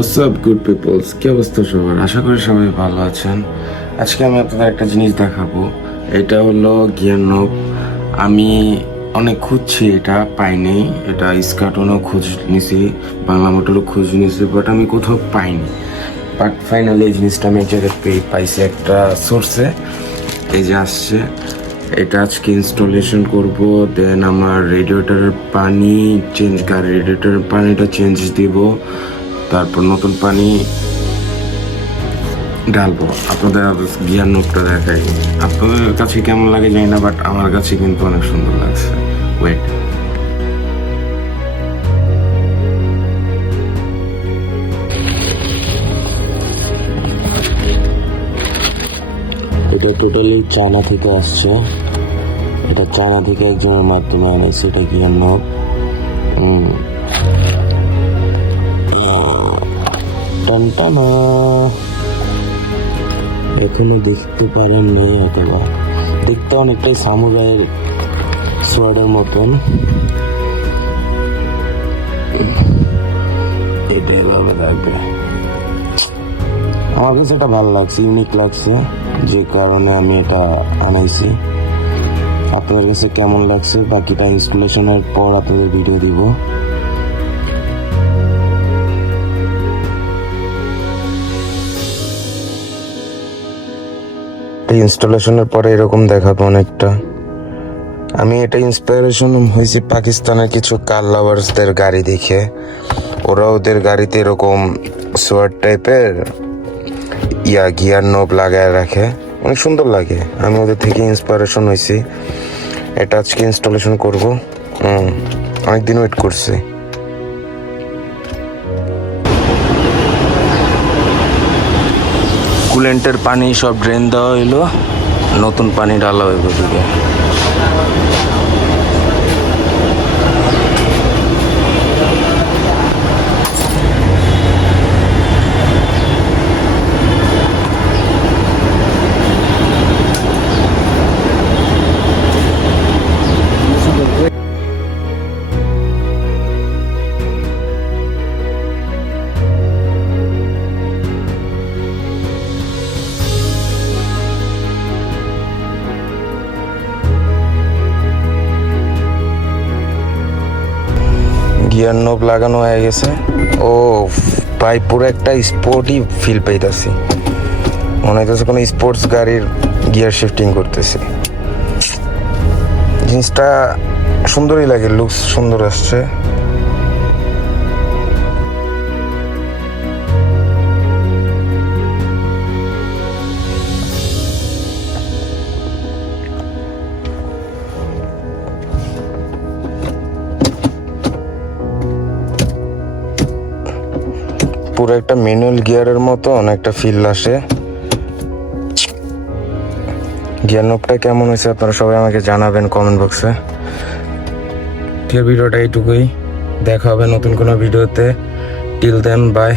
WhatsApp good people's, কি অবস্থা সবার? আশা করি সবাই ভালো আছেন। আজকে আমি আপনাদের একটা জিনিস দেখাবো। এটা হলো গিয়ার নব। আমি অনেক খুঁজছি, এটা পাইনি। এটা স্কার্টনও খোঁজ নিছি, বাংলা মোটরও খোঁজ নিছি, বাট আমি কোথাও পাইনি। বাট ফাইনালি এই জিনিসটা আমি এক জায়গায় পাইছি একটা সোর্সে। এই যে আসছে, এটা আজকে ইনস্টলেশন করব। দেন আমার রেডিয়েটরের পানি চেঞ্জ, গাড়ির রেডিয়েটরের পানিটা চেঞ্জ দিব, তারপর নতুন পানি ঢালবো। আপনাদের গিয়ার নোটটা দেখাই। আপনাদের কাছে কেমন লাগে জানি না, বাট আমার কাছে কিন্তু অনেক সুন্দর লাগছে। ওয়েট, এটা টোটালি চায়না থেকে আসছে। এটা চায়না থেকে একজনের মাধ্যমে আনেছে। এটা গিয়ার নব। টানটানা এখনো দেখতে পারেন নাই, অথবা দেখতে অনেকটাই সামুরাইয়ের সোয়ার্ডের মতন। এটা এভাবে রাখবে। আমার কাছে এটা ভালো লাগছে, ইউনিক লাগছে, যে কারণে আমি এটা আনাইছি। আপনাদের কাছে কেমন লাগছে বাকিটা ইনস্টলেশনের পর আপনাদের ভিডিও দিব। ইনস্টলেশনের পরে এরকম দেখাবো অনেকটা। আমি এটা ইন্সপিরেশন হয়েছি পাকিস্তানের কিছু কার লাভার্সদের গাড়ি দেখে। ওরা ওদের গাড়িতে এরকম সোয়ার্ড টাইপের গিয়ার নব লাগায় রাখে, অনেক সুন্দর লাগে। আমি ওদের থেকে ইন্সপিরেশন হয়েছি। এটা আজকে ইনস্টলেশন করব। অনেকদিন ওয়েট করছি। কুলেন্টের পানি সব ড্রেন দেওয়া হইলো, নতুন পানি ঢালা হইব দিকে। গিয়ার নব লাগানো হয়ে গেছে। ও ভাই, পুরো একটা স্পোর্টই ফিল পাইতেছি। মনে হইতেছে কোনো স্পোর্টস গাড়ির গিয়ার শিফটিং করতেছি। জিনিসটা সুন্দরই লাগে, লুকস সুন্দর আসছে। পুরো একটা ম্যানুয়াল গিয়ারের মতন একটা ফিল আসে। গিয়ার নবটা কেমন হয়েছে আপনারা সবাই আমাকে জানাবেন কমেন্ট বক্সে। ভিডিওটা এইটুকুই, দেখা হবে নতুন কোনো ভিডিওতে। Till then, by.